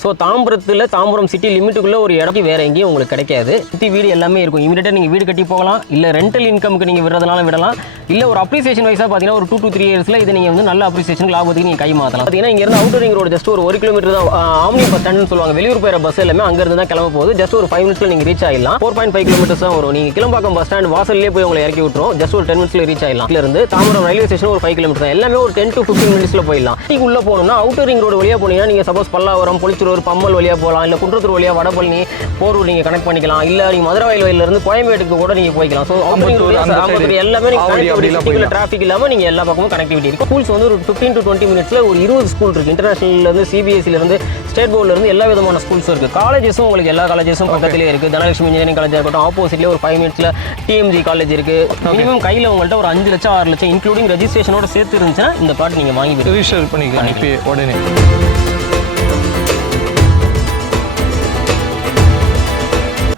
So Tambaram city லிமிட்டுக்குள்ள ஒரு இடத்துக்கு வேற எங்கேயும் உங்களுக்கு கிடைக்காது. சுற்றி வீடு எல்லாமே இருக்கும். இமீடியட்டாக நீங்கள் வீடு கட்டி போகலாம், இல்லை ரெண்டல் இன்கமுக்கு நீங்கள் விடுறதுனால விடலாம், இல்லை ஒரு அப்ரிசியேஷன் வைஸாக பார்த்தீங்கன்னா ஒரு 2 to 3 இயர்ஸில் இதை நீங்கள் வந்து நல்ல அப்ரிசியேஷன் லாபத்துக்கு நீங்கள் கை மாற்றலாம். பார்த்தீங்கன்னா இங்கேருந்து அவுட்டர் ரிங் ரோடு ஜஸ்ட் ஒரு 1 கிலோமீட்டர் தான். ஆம்னி பஸ் ஸ்டாண்ட்னு சொல்லுவாங்க, வெளியூர் போகிற பஸ் எல்லாமே அங்கேருந்து தான் கிளம்ப போகுது. ஜஸ்ட் ஒரு 5 மினிட்ஸில் நீங்கள் ரீச் ஆகிடலாம். 4.5 கிலோமீட்டர்ஸ் தான் வரும். நீங்கள் கிளம்பாக்கம் பஸ் ஸ்டாண்ட் வாசல்லே போய் உங்களை இறக்கி விட்டுரும். ஜஸ்ட் ஒரு 10 மினிட்ஸில் ரீச் ஆகிடலாம். இருந்து தாம்பரம் ரயில்வே ஸ்டேஷன் ஒரு 5 கிலோமீட்டர் தான். எல்லாமே ஒரு 10 to 15 மினிட்ஸில் போயிடலாம். உள்ள போகணும்னா அவுட்டர் ரிங் ரோடு வழியாக போனீங்கன்னா நீங்கள் சப்போஸ் பல்லாவரம், பொலிச்சூர், பம்மல் வழியாக போகலாம், இல்லை குன்றத்தூர் வழியாக வடபழனி, போரூர் நீங்கள் கனெக்ட் பண்ணிக்கலாம், இல்லை நீங்கள் மதுரை வயலிலிருந்து கோயம்பேட்டுக்கு கூட நீங்கள் போய்க்கலாம். ஸோ எல்லாமே டிராஃபிக் இல்லாமல் நீங்கள் எல்லா பக்கமும் கனெக்டிவிட்டி இருக்கும். ஸ்கூல்ஸ் வந்து ஒரு 15 to 20 மினிட்ஸில் ஒரு 20 ஸ்கூல் இருக்குது. இன்டர்நேஷனல்லேருந்து, சிபிஎஸ்சிலேருந்து, ஸ்டேட் போர்ட்லேருந்து எல்லா விதமான ஸ்கூல்ஸும் இருக்குது. காலேஜஸும் உங்களுக்கு எல்லா காலேஜஸும் பக்கத்திலே இருக்குது. தனலட்சுமி இன்ஜினியரிங் காலேஜாக இருக்கட்டும், ஆப்போசிட்லேயே ஒரு 5 மினிட்ஸில் டிஎம்ஜி காலேஜ் இருக்குது. மினிமம் கையில் உங்கள்கிட்ட ஒரு 5 லட்சம் 6 லட்சம் இன்க்ளூடிங் ரெஜிஸ்ட்ரேஷனோட சேர்த்து இருந்துச்சுன்னா இந்த ப்ளாட் நீங்கள் வாங்கி ரிஜிஸ்டர் பண்ணிக்கலாம் இப்போ உடனே.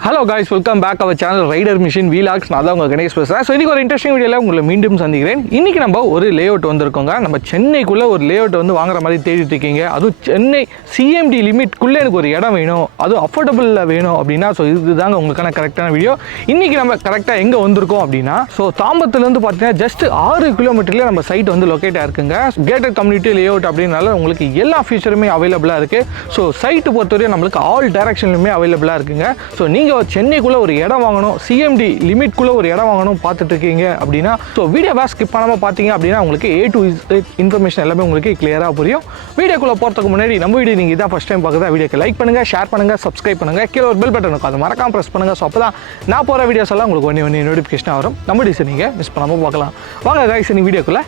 Hello guys, welcome back our channel rider machine வீலாக்ஸ். நான் தான் உங்கள் கணேஷ் பேசுகிறேன். ஸோ இன்றைக்கி ஒரு இன்ட்ரெஸ்டிங் வீடியோவில் உங்களை மீண்டும் சந்திக்கிறேன். இன்றைக்கி நம்ம ஒரு லே அவுட் வந்திருக்கோங்க. நம்ம சென்னைக்குள்ளே ஒரு லே அவுட் வந்து வாங்குற மாதிரி தேடிட்டு இருக்கீங்க. அதுவும் சென்னை சிஎம்டி லிமிட்குள்ளே எனக்கு ஒரு இடம் வேணும், அதுவும் அஃபோர்டபுளில் வேணும் அப்படின்னா ஸோ இதுதாங்க உங்களுக்கான கரெக்டான வீடியோ. இன்றைக்கி நம்ம கரெக்டாக எங்கே வந்திருக்கோம் அப்படின்னா, ஸோ தாம்பரத்துலேருந்து பார்த்தீங்கன்னா ஜஸ்ட் 6 கிலோமீட்டர்லேயே நம்ம சைட் வந்து லொக்கேட்டாக இருக்குங்க. கேட்டட் கம்யூனிட்டி லே அவுட் அப்படின்னால உங்களுக்கு எல்லா ஃபீச்சருமே அவைலபிளாக இருக்குது. ஸோ சைட்டு பொறுத்தவரையும் நம்மளுக்கு ஆல் டைரக்ஷன்லையுமே அவைலபிளாக இருக்குங்க. ஸோ நீங்கள் சென்னைக்குள்ளே ஒரு இடம் வாங்கணும், சிஎம்டி லிமிட்குள்ளே ஒரு இடம் வாங்கணும் பார்த்துட்டு இருக்கீங்க அப்படின்னா ஸோ வீடியோவை ஸ்கிப் பண்ணாமல் பார்த்தீங்க அப்படின்னா உங்களுக்கு A to Z இன்ஃபர்மேஷன் எல்லாமே உங்களுக்கு கிளியராக புரியும். வீடியோக்குள்ளே போகிறதுக்கு முன்னாடி நம்ம வீடியோ நீங்கள் இதான் ஃபஸ்ட் டைம் பார்க்குறதா வீடியோக்கு லைக் பண்ணுங்கள், ஷேர் பண்ணுங்கள், சப்ஸ்கிரைப் பண்ணுங்கள், கீழே ஒரு பெல் பட்டன் இருக்கும், அதை மறக்காம ப்ரெஸ் பண்ணுங்கள். ஸோ அப்போ தான் நான் போகிற வீடியோஸ் எல்லாம் உங்களுக்கு ஒன்று நோட்டிஃபிகேஷன் வரும். நம்ம டிசை நீங்கள் மிஸ் பண்ணாமல் பார்க்கலாம். வாங்க கைஸ், நீ வீடியோக்குள்ளே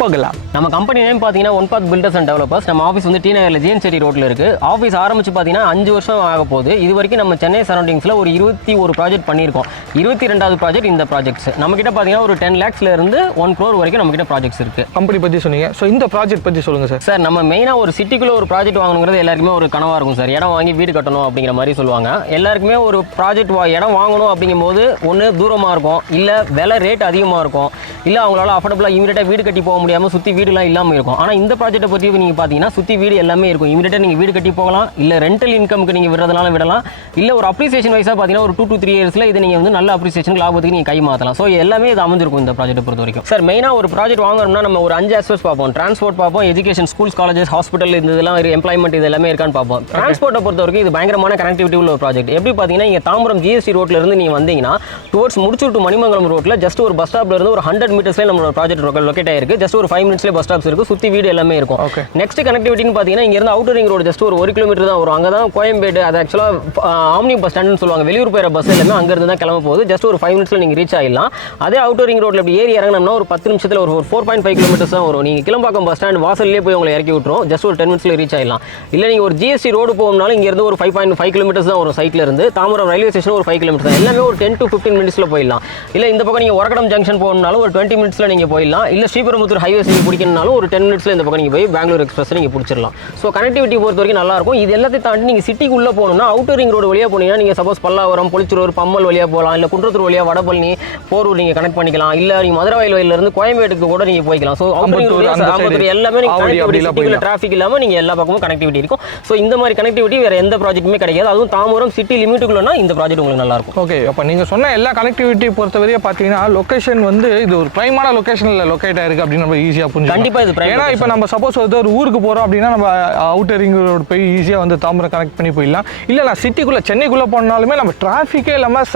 போகலாம். நம்ம கம்பெனி நேம் பார்த்தீங்கன்னா one path builders and developers. நம்ம ஆஃபீஸ் வந்து டி நகரில் ஜிஎன்செட்டி ரோட்டில் இருக்குது. ஆஃபீஸ் ஆரம்பிச்சு பார்த்தீங்கன்னா 5 வருஷம் ஆக போகுது. இது வரைக்கும் நம்ம சென்னை சரௌண்டிங்ஸில் ஒரு 21 ப்ராஜெக்ட் பண்ணியிருக்கோம். 22வது ப்ராஜெக்ட் இந்த ப்ராஜெக்ட்ஸ். நம்மகிட்ட பார்த்தீங்கன்னா ஒரு 10 lakhsலேருந்து 1 crore வரைக்கும் நம்மகிட்ட ப்ராஜெக்ட்ஸ் இருக்குது. கம்பெனி பற்றி சொன்னீங்க, ஸோ இந்த ப்ராஜெக்ட் பற்றி சொல்லுங்கள் சார். சார், நம்ம மெயினாக ஒரு சிட்டிக்குள்ளே ஒரு ப்ராஜெக்ட் வாங்கணுங்கிறது எல்லாருக்குமே ஒரு கனவாக இருக்கும் சார். இடம் வாங்கி வீடு கட்டணும் அப்படிங்கிற மாதிரி சொல்லுவாங்க. எல்லாருக்குமே ஒரு ப்ராஜெக்ட் இடம் வாங்கணும் அப்படிங்கும்போது ஒன்று தூரமாக இருக்கும், இல்லை விலை ரேட் அதிகமாக இருக்கும், இல்லை அவங்களால அஃபோர்டபுளாக இமீடியட்டாக வீடு கட்டி போக முடியாமல் சுற்றி வீடுலாம் இல்லாமல் இருக்கும். ஆனால் இந்த ப்ராஜெக்ட்டை பற்றி நீங்கள் பார்த்தீங்கன்னா சுற்றி வீடு எல்லாமே இருக்கும். இமீடியட்டாக நீங்கள் வீடு கட்டி போகலாம், இல்லை ரெண்டல் இன்கமுக்கு நீங்கள் விடுறதுனால விடலாம், இல்லை ஒரு அப்ரிசியேஷன் வைஸாக பார்த்தீங்கன்னா ஒரு 2 to 3 இயர்ஸில் இதை நீங்கள் வந்து நல்ல அப்ரிசியேஷன் லாபத்துக்கு நீங்கள் கை மாற்றலாம். ஸோ எல்லாமே இது அமைஞ்சிருக்கும் இந்த ப்ராஜெக்ட்டை பொறுத்த வரைக்கும். சார், மெயினாக ஒரு ப்ராஜெக்ட் வாங்கணும்னா நம்ம ஒரு 5 ஆஸ்பெக்ட்ஸ் பார்ப்போம். டிரான்ஸ்போர்ட் பார்ப்போம், எஜுகேஷன், ஸ்கூல்ஸ், காலேஜஸ், ஹாஸ்பிட்டல், இதெல்லாம் எம்ப்ளாய்மெண்ட் இது எல்லாமே இருக்கான்னு பார்ப்போம். டிரான்ஸ்போர்ட்டை பொறுத்த வரைக்கும் இது பயங்கரமான கனெக்டிவிட்டி உள்ள ஒரு ப்ராஜெக்ட். எப்படி பார்த்தீங்கன்னா இங்கே தாம்பரம் ஜிஎஸ்டி ரோட்ல இருந்து நீங்கள் வந்தீங்கன்னா டுவர்ட்ஸ் முடிச்சூர் டு மணிமங்கலம் ரோட்டில் ஜஸ்ட் ஒரு பஸ் ஸ்டாப்ல இருந்து ஒரு 100 மீட்டர்ஸ்லேயே நம்மளோட ப்ராஜெக்ட் லொக்கேட் ஆயிருக்கு. ஜஸ்ட் ஒரு 5 மினிட்ஸ்லேயே பஸ் ஸ்டாப்ஸ் இருக்குது, சுற்றி வீடு எல்லாமே இருக்கும். நெக்ஸ்ட் கனெக்டிவிட்டின்னு பார்த்தீங்கன்னா இங்கேருந்து அவுட்டர் ரிங் ரோடு ஜஸ்ட் ஒரு 1 கிலோமீட்டர் தான் வரும். அங்கே தான் கோயம்பேடு, அது ஆக்சுவலாக ஆம்னி பஸ் ஸ்டாண்ட்னு சொல்லுவாங்க, வெளியூர் போகிற பஸ் எல்லாமே அங்கேருந்து தான் கிளம்ப போகுது. ஜஸ்ட் ஒரு 5 மினிட்ஸில் நீங்கள் ரீச் ஆகிடலாம். அதே அவுட்டர் ரிங் ரோட்டில் இப்படி ஏறி இறங்கினோம்னா ஒரு 10 நிமிஷத்தில் ஒரு 4.5 கிலோமீட்டர்ஸ் தான் வரும். நீங்கள் கிளம்பாக்கம் பஸ் ஸ்டாண்ட் வாசல்லே போய் உங்களை இறக்கி விட்டுரும். ஜஸ்ட் ஒரு 10 மினிட்ஸில் ரீச் ஆகிடலாம். இல்லை நீங்கள் ஒரு ஜிஎஸ்டி ரோடு போகணும்னாலும் இங்கேருந்து ஒரு 5.5 கிலோமீட்டர்ஸ் தான் வரும். சைட்டில் இருந்து தாம்பரம் ரயில்வே ஸ்டேஷன் ஒரு 5 கிலோமீட்டர் தான். எல்லாமே ஒரு 10 to 15 மினிட்ஸில் போயிடலாம். இல்லை இந்த பக்கம் நீங்கள் ஒரகடம் ஜங்ஷன் போகணும்னாலும் ஒரு 20 மினிட்ஸில் நீங்கள் போயிடலாம். இல்லை ஸ்ரீபெரும்புத்தூர் ஹைவேஸ் நீங்கள் பிடிக்கணும்னாலும் ஒரு 10 மினிட்ஸில் இந்த பக்கம் நீங்கள் போய் பெங்களூர் எக்ஸ்பிரஸ் நீங்கள் பிடிச்சிடலாம். ஸோ கனெக்டிவிட்டி பொறுத்த வரைக்கும் நல்லாயிருக்கும். இது எல்லாத்தையும் தாண்டி நீங்கள் சிட்டிக்குள்ளே போகணும்னா அவுட்டர் ரிங் ரோடு வழியாக போனீங்கன்னா நீங்கள் சப்போஸ் பல்லாவரம், பொலிச்சூர், பம்மல் வழியாக போகலாம், இல்லை குன்றத்தூர் வழியாக வடபழனி, போரூர் நீங்கள் கனெக்ட் பண்ணிக்கலாம், இல்லை நீங்கள் மதுரை வயலிலிருந்து கோயம்பேட்டுக்கு கூட நீங்கள் போய்க்கலாம். ஸோ அவுட்டர் எல்லாமே நீங்கள் டிராஃபிக் இல்லாமல் நீங்கள் எல்லா பக்கமும் கனெக்டிவிட்டி இருக்கும். ஸோ இந்த மாதிரி கனெக்டிவிட்டி வேறு எந்த ப்ராஜெக்ட்டுமே கிடைக்காது. அதுவும் தாம்பரம் சிட்டி லிமிட்டுக்குள்ளனா இந்த ப்ராஜெக்ட் உங்களுக்கு நல்லாயிருக்கும். ஓகே, அப்போ நீங்கள் சொன்ன எல்லா கனெக்டிவிட்டி பொறுத்தவரையே பார்த்தீங்கன்னா லொக்கேஷன் வந்து இது ஒரு பிரைமான லொக்கேஷனில் லொக்கேட் ஆயிருக்கு அப்படின்னு நம்ம ஈஸியாக புரிஞ்சு. கண்டிப்பாக இது ஏன்னா இப்போ நம்ம சப்போஸ் ஒரு ஊருக்கு போகிறோம் அப்படின்னா நம்ம அவுட்டர் ரிங் ரோடு போய் ஈஸியாக வந்து தாம்பரம் கனெக்ட் பண்ணி போயிடலாம். இல்லை நான் சிட்டிக்குள்ளே சென்னைக்குள்ளே போனாலுமே நம்ம டிராஃபிக்கே இல்லாமல்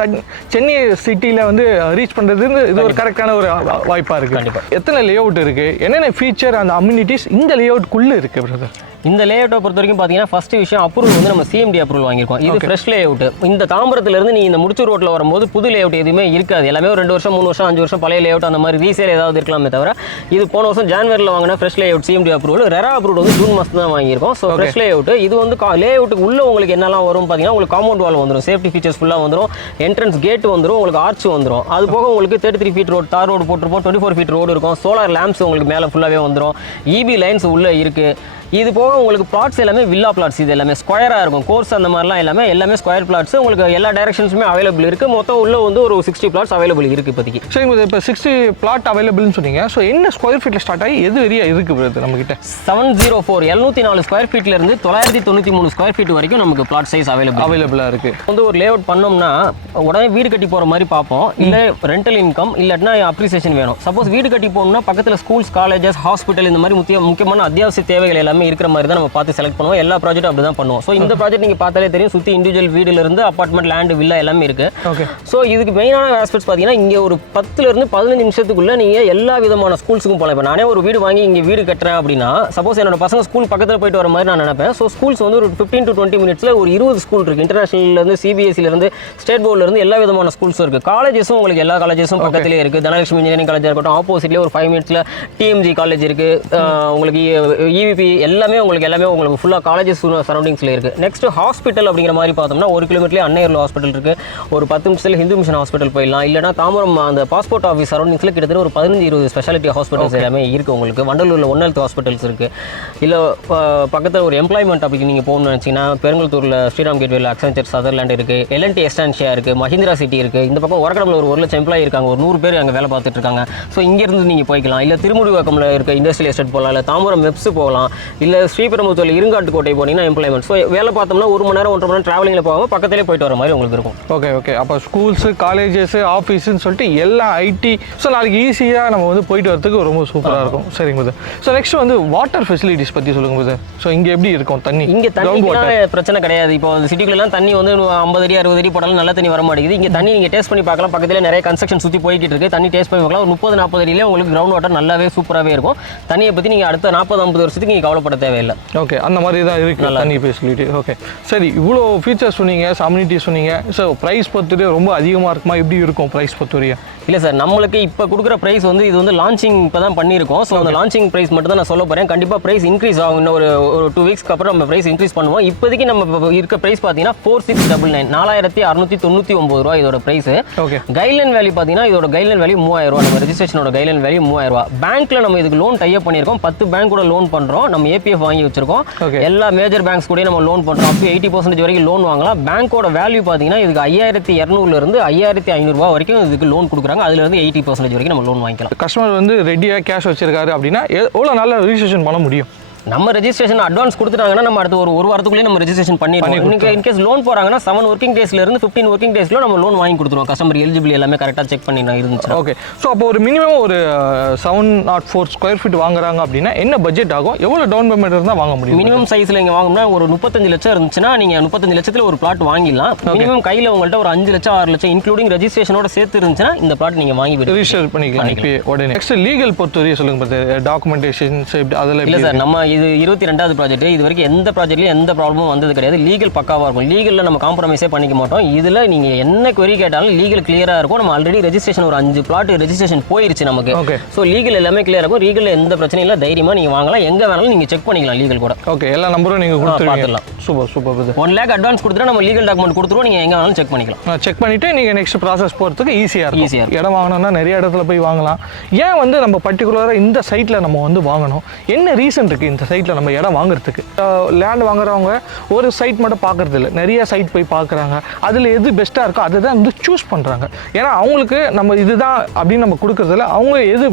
சென்னை சிட்டியில் வந்து ரீச் பண்ணுறது இது ஒரு கரெக்டான ஒரு வாய்ப்பாக இருக்குது. கண்டிப்பாக. எத்தனை லே அவுட் இருக்குது, என்னென்ன ஃபீச்சர் அந்த அம்யூனிட்டிஸ் இந்த லே அவுட்குள்ளே இருக்குது பிரதர்? இந்த லேஅவுட்டை பொறுத்த வரைக்கும் பார்த்தீங்கன்னா ஃபர்ஸ்ட் விஷயம் அப்ரூவல் வந்து நம்ம சிஎம்டி அப்ரூவல் வாங்கியிருக்கோம். இது ஃப்ரெஷ் லேஅவுட். இந்த தாம்பரத்துலேருந்து நீங்கள் இந்த முடிச்சூர் ரோட்டில் வரும்போது புது லேஅவுட் எதுவுமே இருக்காது. எல்லாமே ஒரு 2 வருஷம் 3 வருஷம் 5 வருஷம் பழைய லேஅவுட் அந்த மாதிரி ரீசேல் ஏதாவது இருக்கலாமே தவிர இது போன வருஷம் ஜான்வரியில் வாங்கின fresh layout CMD approval. RERA approval வந்து ஜூன் மாதம் தான் வாங்கியிருக்கோம். So fresh layout. இது வந்து லேஅவுட்டுக்கு உள்ள உங்களுக்கு என்னெல்லாம் வரும் பார்த்தீங்கன்னா உங்களுக்கு காம்பவுண்ட் வால் வந்துடும், சேஃப்டி ஃபீச்சர்ஸ் ஃபுல்லாக வந்துடும், என்ட்ரன்ஸ் கேட் வந்துடும், உங்களுக்கு ஆர்ச் வந்துடும். அது போக உங்களுக்கு 33 feet ரோடு, தார் ரோடு போட்டிருப்போம், 24 feet ரோடு இருக்கும், சோலார் லேம்ப்ஸ் உங்களுக்கு மேலே ஃபுல்லாகவே வந்துடும், இபி லைன்ஸ் உள்ளே இருக்குது. இது போக உங்களுக்கு பிளாட்ஸ் எல்லாமே வில்லா பிளாட்ஸ், இது எல்லாமே ஸ்கொயராக இருக்கும். கோர்ஸ் அந்த மாதிரிலாம் எல்லாமே ஸ்கொயர் பிளாட்ஸ் உங்களுக்கு எல்லா டைரக்ஷன்ஸுமே அவைலபிள் இருக்குது. மொத்தம் உள்ள வந்து ஒரு 60 பிளாட்ஸ் அவைலபிள் இருக்குது இப்போதைக்கு. சரி, இப்போ 60 பிளாட் அவைலபிள்னு சொன்னீங்க. ஸோ என்ன ஸ்கொயர் ஃபீட்டில் ஸ்டார்ட் ஆகி எது வரையா இருக்குது நம்மகிட்ட? 704 704 ஸ்கொயர் ஃபீட்லேருந்து 993 ஸ்கொயர் ஃபீட் வரைக்கும் நமக்கு பிளாட் சைஸ் அவைலபிளாக இருக்குது. வந்து ஒரு லே அவுட் பண்ணோம்னா உடனே வீடு கட்டி போகிற மாதிரி பார்ப்போம். இல்லை ரெண்டல் இன்கம் இல்லாட்டினா அப்ரிசியேஷன் வேணும். சப்போஸ் வீடு கட்டி போகணும்னா பக்கத்தில் ஸ்கூல்ஸ், காலேஜஸ், ஹாஸ்பிட்டல் இந்த மாதிரி முக்கியமான அத்தியாவசிய தேவைகள் எல்லாமே இருக்கிற மாதிரி தான் நம்ம பார்த்து செலக்ட் பண்ணுவோம். எல்லா ப்ராஜெக்டும் அப்படி தான் பண்ணுவோம். ஸோ இந்த ப்ராஜெக்ட் நீங்கள் பார்த்தாலே தெரியும், சுற்றி இண்டிவிஜுவல் வீடுலேருந்து அப்பார்ட்மெண்ட், லேண்டு, வில்லா எல்லாமே இருக்குது. ஓகே. ஸோ இதுக்கு மெயினான ஆஸ்பெக்ட்ஸ் பார்த்தீங்கன்னா இங்கே ஒரு 10லேருந்து 15 நிமிஷத்துக்குள்ளே நீங்கள் எல்லா விதமான ஸ்கூல்ஸுக்கும் போகலாம். இப்போ நானே ஒரு வீடு வாங்கி இங்கே வீடு கட்டுறேன் அப்படின்னா சப்போஸ் என்னோட பசங்க ஸ்கூல் பக்கத்தில் போயிட்டு வர மாதிரி நான் நினைப்பேன். ஸோ ஸ்கூல்ஸ் வந்து ஒரு 15 to 20 மினிட்ஸில் ஒரு 20 ஸ்கூல் இருக்குது. இன்டர்நேஷனல்லேருந்து, சிபிஎஸ்சிலேருந்து, ஸ்டேட் போர்ட்லேருந்து எல்லா விதமான ஸ்கூல்ஸும் இருக்குது. காலேஜஸும் உங்களுக்கு எல்லா காலேஜஸும் பக்கத்திலே இருக்குது. தனலட்சுமி இன்ஜினியரிங் காலேஜாக இருக்கட்டும், ஆப்போசிட்லேயே ஒரு 5 மினிட்ஸில் டிஎம்ஜி காலேஜ் இருக்குது. உங்களுக்கு இவிபி எல்லாமே உங்களுக்கு ஃபுல்லாக காலேஜஸ் சரௌண்டிங்ஸில் இருக்குது. நெக்ஸ்ட் ஹாஸ்பிட்டல் அப்படிங்கிற மாதிரி பார்த்தோம்னா 1 கிலோமீட்டர்லேயே அன்னையர்ல ஹாஸ்பிட்டல் இருக்குது. ஒரு 10 நிமிஷத்தில் ஹிந்து மிஷன் ஹாஸ்பிட்டல் போயிடலாம். இல்லைனா தாம்பரம் அந்த பாஸ்போர்ட் ஆஃபீஸ் சரௌண்டிங்ஸில் கிட்டத்தட்ட ஒரு 15-20 ஸ்பெஷாலிட்டி ஹாஸ்பிட்டல்ஸ் எல்லாமே இருக்குது. உங்களுக்கு வண்டலூரில் 1 ஹெல்த் ஹாஸ்பிட்டல்ஸ் இருக்குது. இல்லை பக்கத்தில் ஒரு எம்ப்ளாய்மெண்ட் அப்படி நீங்கள் போகணும்னு நினச்சிங்கன்னா பெருங்கல்தூரில் ஸ்ரீராம் கேட்வேல அக்சென்ச்சர் சதர்லேண்ட் இருக்குது. எல்என்டி எஸ்டான்ஷியா இருக்குது. மஹிந்திரா சிட்டி இருக்குது. இந்த பக்கம் ஒரக்கடமில் ஒரு 1 லட்சம் எம்ப்ளாயி இருக்காங்க. ஒரு 100 பேர் அங்கே வேலை பார்த்துட்டு இருக்காங்க. ஸோ இங்கேருந்து நீங்கள் போய்க்கலாம். இல்லை திருமுடிவாக்கமில் இருக்க இண்டஸ்ட்ரியல் எஸ்டேட் போகலாம். இல்லை தாம்பரம் மெப்ஸ் போகலாம். இல்லை ஸ்ரீபெரும்புத்தூரில் இருங்காட்டுக்கோட்டை போனீங்கன்னா எம்ப்ளாய்மெண்ட். ஸோ வேலை பார்த்தோம்னா 1 மணி நேரம் 1.5 மணி நேரம் ட்ராவலிங்கில் போகாமல் பக்கத்திலே போயிட்டு வர மாதிரி உங்களுக்கு இருக்கும். ஓகே. அப்போ ஸ்கூல்ஸு, காலேஜஸ், ஆஃபீஸுன்னு சொல்லிட்டு எல்லா ஐடி, ஸோ நாளைக்கு ஈஸியாக நம்ம வந்து போயிட்டு வரதுக்கு ரொம்ப சூப்பராக இருக்கும். சரிங்க சார். ஸோ நெக்ஸ்ட் வந்து வாட்டர் ஃபெசிலிட்டிஸ் பற்றி சொல்லுங்க சார். ஸோ இங்கே எப்படி இருக்கும் தண்ணி? இங்கே தண்ணி பிரச்சனை கிடையாது. இப்போ சிட்டிக்குள்ளெல்லாம் தண்ணி வந்து 50 அடி 60 அடி போட்டாலும் நல்ல தண்ணி வர மாட்டேங்குது. இங்கே தண்ணி நீங்கள் டேஸ்ட் பண்ணி பார்க்கலாம். பக்கத்தில் நிறைய கன்ஸ்ட்ரக்ஷன் சுற்றி போய்கிட்டு இருக்குது. தண்ணி டேஸ்ட் பண்ணி பார்க்கலாம். ஒரு 30-40 அடியிலே உங்களுக்கு கிரவுண்ட் வாட்டர் நல்லாவே சூப்பராகவே இருக்கும். தண்ணியை பற்றி நீங்கள் அடுத்த 40-50 வருஷத்துக்கு நீங்கள் கவலைப்பட தேவையில்லை. ஓகே, அந்த மாதிரி தான் இருக்குது தண்ணி ஃபெசிலிட்டி. ஓகே, சரி, இவ்வளோ ஃபீச்சர்ஸ் சொன்னீங்க, அம்யூனிட்டிஸ் சொன்னீங்க. ஸோ ப்ரைஸ் பொறுத்துட்டு ரொம்ப அதிகமாக இருக்குமா? எப்படி இருக்கும் ப்ரைஸ் பொறுத்தவரையா? இல்லை சார், நம்மளுக்கு இப்போ கொடுக்குற ப்ரைஸ் வந்து இது வந்து லான்ச்சிங் இப்போ தான் பண்ணியிருக்கோம். ஸோ அந்த லான்ச்சிங் ப்ரைஸ் மட்டும் தான் நான் சொல்ல போகிறேன். கண்டிப்பாக ப்ரைஸ் இன்க்ரீஸ் ஆகும். இன்னும் ஒரு 2 வீக்ஸ்க்கு அப்புறம் நம்ம ப்ரைஸ் இன்க்ரீஸ் பண்ணுவோம். இப்போதைக்கு நம்ம இருக்க ப்ரைஸ் பார்த்தீங்கன்னா 4699 4699 ரூபா இதோட ப்ரைஸ். ஓகே. கைட்லைன் வேல்யூ பார்த்தீங்கன்னா இதோட கைட்லைன் வேல்யூ 3000 ரூபா. நம்ம ரெஜிஸ்ட்ரேஷனோட கைட்லைன் வேல்யூ 3000 ரூபா. பேங்க்கில் நம்ம இதுக்கு லோன் டைப் பண்ணியிருக்கோம். 10 பேங்க் கூட லோன் பண்ணுறோம். நம்ம ஏபிஎஃப் வாங்கி வச்சிருக்கோம். எல்லா மேஜர் பேங்க்ஸ் கூட நம்ம லோன் பண்ணுறோம். அப்போ 80% வரைக்கும் லோன் வாங்கலாம். பேங்க்கோட வேல்யூ பார்த்தீங்கன்னா இதுக்கு 5200 5500 ரூபா வரைக்கும் இதுக்கு லோன் கொடுக்குறாங்க. அதுலேருந்து 80% வரைக்கும் நம்ம லோன் வாங்கிக்கலாம். கஸ்டமர் வந்து ரெடியாக கேஷ் வச்சிருக்காரு அப்படின்னா எவ்வளோ நாளில் ரெஜிஸ்ட்ரேஷன் பண்ண முடியும்? நம்ம ரெஜிஸ்ட்ரேஷன் அட்வான்ஸ் கொடுத்துட்டாங்கன்னா நம்ம அடுத்து ஒரு வாரத்துக்குள்ளே நம்ம ரெஜிஸ்ட்ரேஷன் பண்ணிடுவோம். இன்கேஸ் லோன் போகிறாங்கன்னா 7 ஒர்க்கிங் டேஸ்லேருந்து 15 ஒர்க்கிங் டேஸ்ல நம்ம லோன் வாங்கி கொடுத்துருவோம். கஸ்டமர் எலிஜிபிள் எல்லாமே கரெக்டாக செக் பண்ணி இருந்துச்சு. ஓகே. ஸோ அப்போ ஒரு மினிமம் ஒரு 704 ஸ்கொயர் ஃபீட் வாங்குறாங்க அப்படின்னா என்ன பட்ஜெட் ஆகும்? எவ்வளோ டவுன் பேமெண்ட் இருந்தால் வாங்க முடியும்? மினிமம் சைஸில் நீங்கள் வாங்கணும்னா ஒரு 35 லட்சம் இருந்துச்சுன்னா நீங்கள் 35 லட்சத்தில் ஒரு பிளாட் வாங்கிடலாம். மினிமம் கையில் உங்கள்கிட்ட ஒரு 5 லட்சம் 6 லட்சம் இன்க்ளூடிங் ரெஜிஸ்ட்ரேஷனோட சேர்த்து இருந்துச்சுன்னா இந்த பிளாட் நீங்கள் வாங்கி ரெஜிஸ்டர் பண்ணிக்கலாம் இப்போ உடனே. நெக்ஸ்ட் லீகல் பொறுத்தவரையும் சொல்லுங்க, டாக்குமெண்டேஷன் அதெல்லாம் இல்லை சார், நம்ம இது 22வது ப்ராஜெக்ட். இது வரைக்கும் எந்த ப்ராஜெக்ட்லையும் எந்த ப்ராப்ளமும் வந்தது கிடையாது. லீகல் பக்காவாக இருக்கும். லீகலில் நம்ம காம்ப்ரமைஸே பண்ணிக்க மாட்டோம். இதில் நீங்கள் என்ன query கேட்டாலும் லீகல் கிளியராக இருக்கும். நம்ம ஆல்ரெடி ரெஜிஸ்ட்ரேஷன் ஒரு 5 பிளாட் ரெஜிஸ்ட்ரேஷன் போயிருச்சு நமக்கு. ஓகே. ஸோ லீகல் எல்லாமே கிளியர் இருக்கும். லீகலில் எந்த பிரச்சனையும் இல்லை. தைரியமாக நீங்கள் வாங்கலாம். எங்கே வேணாலும் நீங்கள் செக் பண்ணிக்கலாம் லீகல் கூட. ஓகே, எல்லா நம்பரும் நீங்கள் கொடுத்துடலாம். சூப்பர். 1 lakh அட்வான்ஸ் கொடுத்துட்டா நம்ம லீகல் டாக்குமெண்ட் கொடுத்துருவோம். நீங்கள் எங்கே வேணாலும் செக் பண்ணிக்கலாம். செக் பண்ணிவிட்டு நீங்கள் நெக்ஸ்ட் ப்ராசஸ் போகிறதுக்கு ஈஸியாக இருக்கும். இடம் வாங்கணும்னா நிறைய இடத்துல போய் வாங்கலாம். ஏன் வந்து நம்ம பர்டிகுலராக இந்த சைட்டில் நம்ம வந்து வாங்கணும்? என்ன ரீசன் இருக்குது இந்த சைட்டில் நம்ம இடம் வாங்குறதுக்கு? லேண்ட் வாங்குறவங்க ஒரு சைட் மட்டும் பார்க்குறது இல்லை, நிறைய சைட் போய் பார்க்குறாங்க. அதில் எது பெஸ்ட்டாக இருக்கோ அதை தான் வந்து சூஸ் பண்ணுறாங்க. ஏன்னா அவங்களுக்கு நம்ம இதுதான் அப்படின்னு நம்ம கொடுக்குறதில்ல. அவங்க எது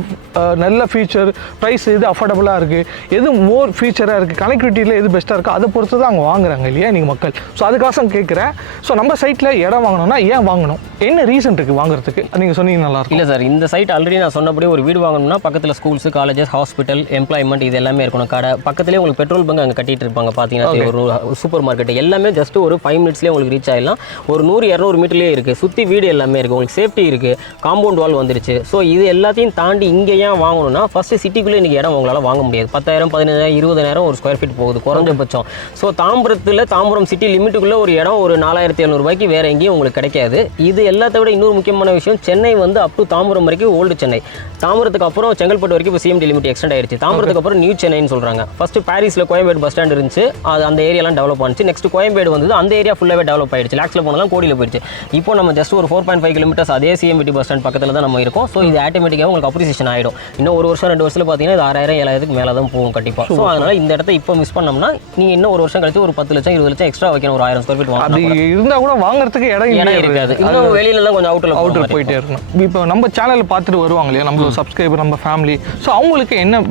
நல்ல ஃபீச்சர், ப்ரைஸ் எது அஃபோர்டபுளாக இருக்குது, எது மோர் ஃபீச்சராக இருக்குது, கனெக்டிவிட்டியில் எது பெஸ்ட்டாக இருக்கோ அதை பொறுத்து தான் அவங்க வாங்குறாங்க இல்லையா நீங்கள் மக்கள். ஸோ அதுக்காக கேட்குறேன். ஸோ நம்ம சைட்டில் இடம் வாங்கணும்னா ஏன் வாங்கணும்? என்ன ரீசன் இருக்குது வாங்குறதுக்கு? நீங்கள் சொன்னீங்க நல்லாயிருக்கும். இல்லை சார், இந்த சைட் ஆல்ரெடி நான் சொன்னபடி ஒரு வீடு வாங்கணும்னா பக்கத்தில் ஸ்கூல்ஸ், காலேஜஸ், ஹாஸ்பிட்டல், எம்ப்ளாய்மெண்ட் இது எல்லாமே இருக்கணும். கடை பக்கத்துலேயே உங்களுக்கு பெட்ரோல் பங்க் அங்கே கட்டிட்டு இருப்பாங்க. பார்த்தீங்கன்னா ஒரு சூப்பர் மார்க்கெட் எல்லாமே ஜஸ்ட் ஒரு 5 மினிட்ஸ்லேயே உங்களுக்கு ரீச் ஆகிடலாம். ஒரு 100-200 மீட்டர்லேயே இருக்குது. சுற்றி வீடு எல்லாமே இருக்குது. உங்களுக்கு சேஃப்டி இருக்குது. காம்பவுண்ட் வால் வந்துருச்சு. ஸோ இது எல்லாத்தையும் தாண்டி இங்கே ஏன் வாங்கணும்னா ஃபஸ்ட்டு சிட்டிக்குள்ளே இன்றைக்கி இடம் உங்களால் வாங்க முடியாது. 10,000 15,000 20,000 ஒரு ஸ்கொயர் ஃபீட் போகுது குறைஞ்சபட்சம். ஸோ தாம்பரம் சிட்டி லிமிட்டுக்குள்ளே ஒரு இடம் ஒரு 4700 ரூபாய்க்கு வேறு எங்கேயும் உங்களுக்கு கிடைக்காது. இது எல்லாத்த விட இன்னொரு முக்கியமான விஷயம், சென்னை வந்து அப் டு தாம்பரம் வரைக்கும் ஓல்டு சென்னை. தாம்பரத்துக்கு அப்புறம் செங்கல்பட்டு வரைக்கும் இப்போ சிஎம்டி லிமிட் எக்ஸ்டெண்ட் ஆயிடுச்சு. தாம்பரத்துக்கு அப்புறம் நியூ சென்னைன்னு சொல்கிறாங்க. இருக்காங்க. ஃபர்ஸ்ட் பாரிஸில் கோயம்பேடு பஸ் ஸ்டாண்ட் இருந்துச்சு, அது அந்த ஏரியாலாம் டெவலப் ஆனிச்சு. நெக்ஸ்ட் கோயம்பேடு வந்து அந்த ஏரியா ஃபுல்லாகவே டெவலப் ஆயிடுச்சு. லேக்ஸில் போனாலும் கோடியில் போயிடுச்சு. இப்போ நம்ம ஜஸ்ட் ஒரு 4.5 கிலோமீட்டர்ஸ் அதே சிஎம்பிடி பஸ் ஸ்டாண்ட் பக்கத்தில் தான் நம்ம இருக்கோம். ஸோ இது ஆட்டோமேட்டிக்காக உங்களுக்கு அப்ரிசியேஷன் ஆகிடும். இன்னும் ஒரு வருஷம் 2 வருஷத்தில் பார்த்தீங்கன்னா இது 6000-7000க்கு மேலே தான் போகும் கண்டிப்பாக. ஸோ அதனால் இந்த இடத்த இப்போ மிஸ் பண்ணோம்னா நீங்கள் இன்னும் ஒரு வருஷம் கழிச்சு ஒரு 10 லட்சம் 20 லட்சம் எக்ஸ்ட்ரா வைக்கணும். ஒரு 1000 ஸ்கொயர் ஃபீட் அது இருந்தால் கூட வாங்குறதுக்கு இடம் இருக்காது. இன்னும் வெளியிலலாம் கொஞ்சம் அவுட்டர் போயிட்டே இருக்கணும். இப்போ நம்ம சேனல் பார்த்துட்டு வருவாங்க இல்லையா, நம்மளோட சப்ஸ்கிரைபர், நம்ம ஃபேமிலி. ஸோ அவங்களுக்கு என்ன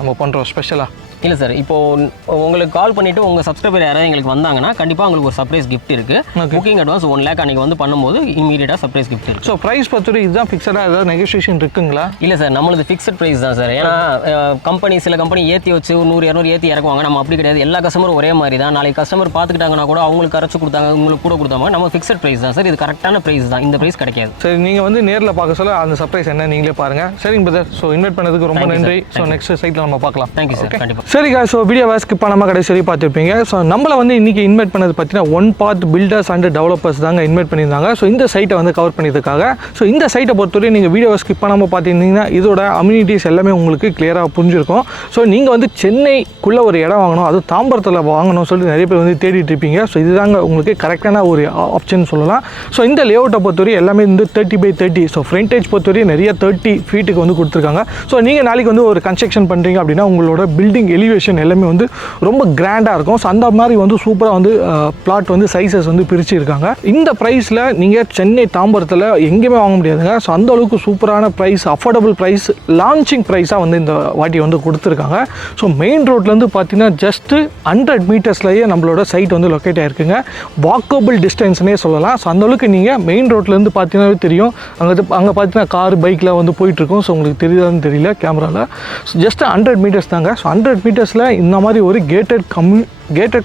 நம்ம பண்ணுறோம் ஸ்பெஷலாக? இல்லை சார், இப்போ உங்களுக்கு கால் பண்ணிவிட்டு உங்கள் சப்ஸ்கிரைபர் யாராவது எங்களுக்கு வந்தாங்கன்னா கண்டிப்பாக உங்களுக்கு ஒரு சர்ப்ரைஸ் கிஃப்ட் இருக்குது. புக்கிங் அட்வான்ஸ் 1 lakh அன்றைக்கி வந்து பண்ணும்போது இமீடியட்டாக சர்ப்ரைஸ் கிஃப்ட் இருக்குது. ஸோ ப்ரைஸ் பொறுத்தவரை இதுதான் ஃபிக்ஸடாக ஏதாவது நெகோசியேஷன் இருக்குங்களா? இல்லை சார், நம்மளது ஃபிக்ஸட் ப்ரைஸ் தான் சார். ஏன்னா சில கம்பெனி ஏற்றி வச்சு 100-200 ஏற்றி இறக்குவாங்க. நம்ம அப்படி கிடையாது. எல்லா கஸ்டமரும் ஒரே மாதிரி தான். நாளைக்கு கஸ்டமர் பார்த்துக்கிட்டாங்கன்னா கூட அவங்களுக்கு கரைச்சி கொடுத்தாங்க, உங்களுக்கு கூட கொடுத்தாங்க. நம்ம ஃபிக்ஸட் ப்ரைஸ் தான் சார். இது கரெக்டான ப்ரைஸ் தான். இந்த ப்ரைஸ் கிடைக்காது. சரி, நீங்கள் வந்து நேரில் பார்க்க சொல்ல அந்த சர்ப்ரைஸ் என்ன நீங்களே பாருங்கள். சரிங்க பிரதர். ஸோ இன்வைட் பண்ணதுக்கு ரொம்ப நன்றி. ஸோ நெக்ஸ்ட் சைட்டில் நம்ம பார்க்கலாம். Thank you sir. கண்டிப்பாக. சரிங்க. ஸோ வீடியோ ஸ்கிப் பண்ணாம கடைசி வரை பார்த்துருப்பீங்க. ஸோ நம்மளை வந்து இன்றைக்கி இன்வைட் பண்ணது பார்த்தீங்கன்னா one path builders and developers தாங்க இன்வைட் பண்ணியிருந்தாங்க. ஸோ இந்த சைட்டை வந்து கவர் பண்ணியதுக்காக. ஸோ இந்த சைட்டை பொறுத்தவரை நீங்கள் வீடியோவை ஸ்கிப் பண்ணாமல் பார்த்துருந்தீங்கன்னா இதோட அம்யூனிட்டிஸ் எல்லாமே உங்களுக்கு கிளியராக புரிஞ்சிருக்கும். ஸோ நீங்கள் வந்து சென்னைக்குள்ளே ஒரு இடம் வாங்கணும், அது தாம்பரத்தில் வாங்கணும்னு சொல்லிட்டு நிறைய பேர் வந்து தேடிட்டு இருப்பீங்க. ஸோ இதுதாங்க உங்களுக்கு கரெக்டான ஒரு ஆப்ஷன் சொல்லலாம். ஸோ இந்த லேஅவுட்டை பொறுத்தவரை எல்லாமே வந்து 30x30. ஸோ ஃப்ரண்டேஜ் பொறுத்தவரை நிறைய 30 ஃபீட்டுக்கு வந்து கொடுத்துருக்காங்க. ஸோ நீங்கள் நாளைக்கு வந்து ஒரு கன்ஸ்ட்ரக்ஷன் பண்ணுறீங்க அப்படின்னா உங்களோட பில்டிங் எலிவேஷன் எல்லாமே வந்து ரொம்ப கிராண்டாக இருக்கும். ஸோ அந்த மாதிரி வந்து சூப்பராக வந்து பிளாட் வந்து சைஸஸ் வந்து பிரிச்சுருக்காங்க. இந்த ப்ரைஸில் நீங்கள் சென்னை தாம்பரத்தில் எங்கேயுமே வாங்க முடியாதுங்க. ஸோ அந்த அளவுக்கு சூப்பரான ப்ரைஸ், அஃபோர்டபுள் ப்ரைஸ், லான்ச்சிங் ப்ரைஸாக வந்து இந்த வாட்டி வந்து கொடுத்துருக்காங்க. ஸோ மெயின் ரோட்லேருந்து பார்த்தீங்கன்னா ஜஸ்ட்டு 100 மீட்டர்ஸ்லேயே நம்மளோட சைட் வந்து லொக்கேட் ஆகிருக்குங்க. வாக்கபிள் டிஸ்டன்ஸ்னே சொல்லலாம். ஸோ அந்தளவுக்கு நீங்கள் மெயின் ரோட்லேருந்து பார்த்தீங்கன்னா தெரியும். அங்கே பார்த்தீங்கன்னா கார் பைக்கில் வந்து போயிட்டுருக்கோம். ஸோ உங்களுக்கு தெரியுதான்னு தெரியல கேமராவில். ஸோ ஜஸ்ட் 100 மீட்டர்ஸ் தாங்க. ஸோ 100 மீட்டர்ஸில் இந்த மாதிரி ஒரு கேட்டட்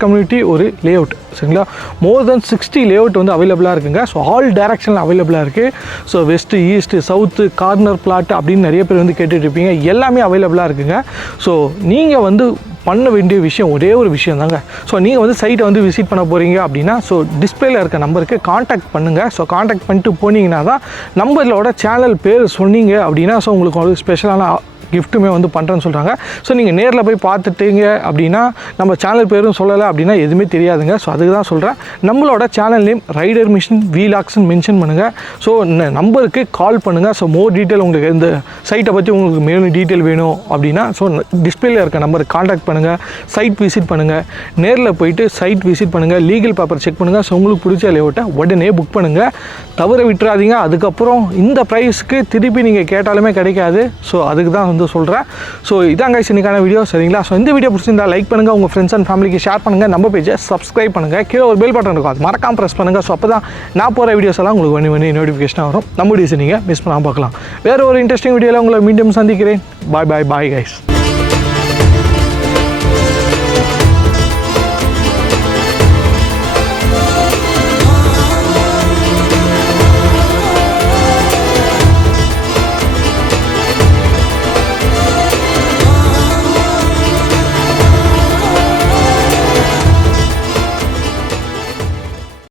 கம்யூனிட்டி ஒரு லேஅவுட். சரிங்களா, மோர் தென் 60 லேஅவுட் வந்து அவைலபிளாக இருக்குங்க. ஸோ ஆல் டைரக்ஷனில் அவைலபிளாக இருக்குது. So west, east, south, corner plot அப்படின்னு நிறைய பேர் வந்து கேட்டுட்டு இருப்பீங்க. எல்லாமே அவைலபிளாக இருக்குங்க. ஸோ நீங்கள் வந்து பண்ண வேண்டிய விஷயம் ஒரே ஒரு விஷயம் தாங்க. ஸோ நீங்கள் வந்து சைட்டை வந்து விசிட் பண்ண போகிறீங்க அப்படின்னா ஸோ டிஸ்பிளேல இருக்க நம்பருக்கு காண்டாக்ட் பண்ணுங்கள். ஸோ காண்டாக்ட் பண்ணிட்டு போனீங்கன்னா தான் நம்மளோட சேனல் பேர் சொன்னீங்க அப்படின்னா ஸோ உங்களுக்கு ஒரு ஸ்பெஷலான கிஃப்ட்டுமே வந்து பண்ணுறேன்னு சொல்கிறாங்க. ஸோ நீங்கள் நேரில் போய் பார்த்துட்டீங்க அப்படின்னா நம்ம சேனல் பேரும் சொல்லலை அப்படின்னா எதுவுமே தெரியாதுங்க. ஸோ அதுக்கு தான் சொல்கிறேன். நம்மளோட சேனல் நேம் ரைடர் மிஷின் வீலாக்ஸ்ன்னு மென்ஷன் பண்ணுங்கள். ஸோ இந்த நம்பருக்கு கால் பண்ணுங்கள். ஸோ மோர் டீட்டெயில் உங்களுக்கு இந்த சைட்டை பற்றி உங்களுக்கு மேலும் டீட்டெயில் வேணும் அப்படின்னா ஸோ டிஸ்பிளேல இருக்க நம்பருக்கு காண்டாக்ட் பண்ணுங்கள். சைட் விசிட் பண்ணுங்கள். நேரில் போயிட்டு சைட் விசிட் பண்ணுங்கள். லீகல் பேப்பர் செக் பண்ணுங்கள். ஸோ உங்களுக்கு பிடிச்ச லேஅவுட்டை உடனே புக் பண்ணுங்கள். தவிர விட்டுறாதீங்க. அதுக்கப்புறம் இந்த ப்ரைஸ்க்கு திருப்பி நீங்கள் கேட்டாலுமே கிடைக்காது. ஸோ அதுக்கு தான் வந்து சொல்கிறேன். ஸோ இதாங்க இன்னைக்கான வீடியோ. சரிங்களா, ஸோ இந்த வீடியோ பிடிச்சிருந்தா லைக் பண்ணுங்கள், உங்கள் ஃப்ரெண்ட்ஸ் அண்ட் ஃபேமிலிக்கு ஷேர் பண்ணுங்கள், நம்ம பேஜை சப்ஸ்கிரைப் பண்ணுங்கள். கீழே ஒரு பெல் பட்டன் இருக்கும், அது மறக்காமல் ப்ரெஸ் பண்ணுங்கள். ஸோ அப்போ தான் நான் போகிற வீடியோஸ் எல்லாம் உங்களுக்கு வேணும் நோட்டிஃபிகேஷனாக வரும். நம்ம வீடியோஸ் நீங்கள் மிஸ் பண்ணாமல் பார்க்கலாம். வேறு ஒரு இன்ட்ரெஸ்டிங் வீடியோவில் உங்களை மீண்டும் சந்திக்கிறேன். Bye guys.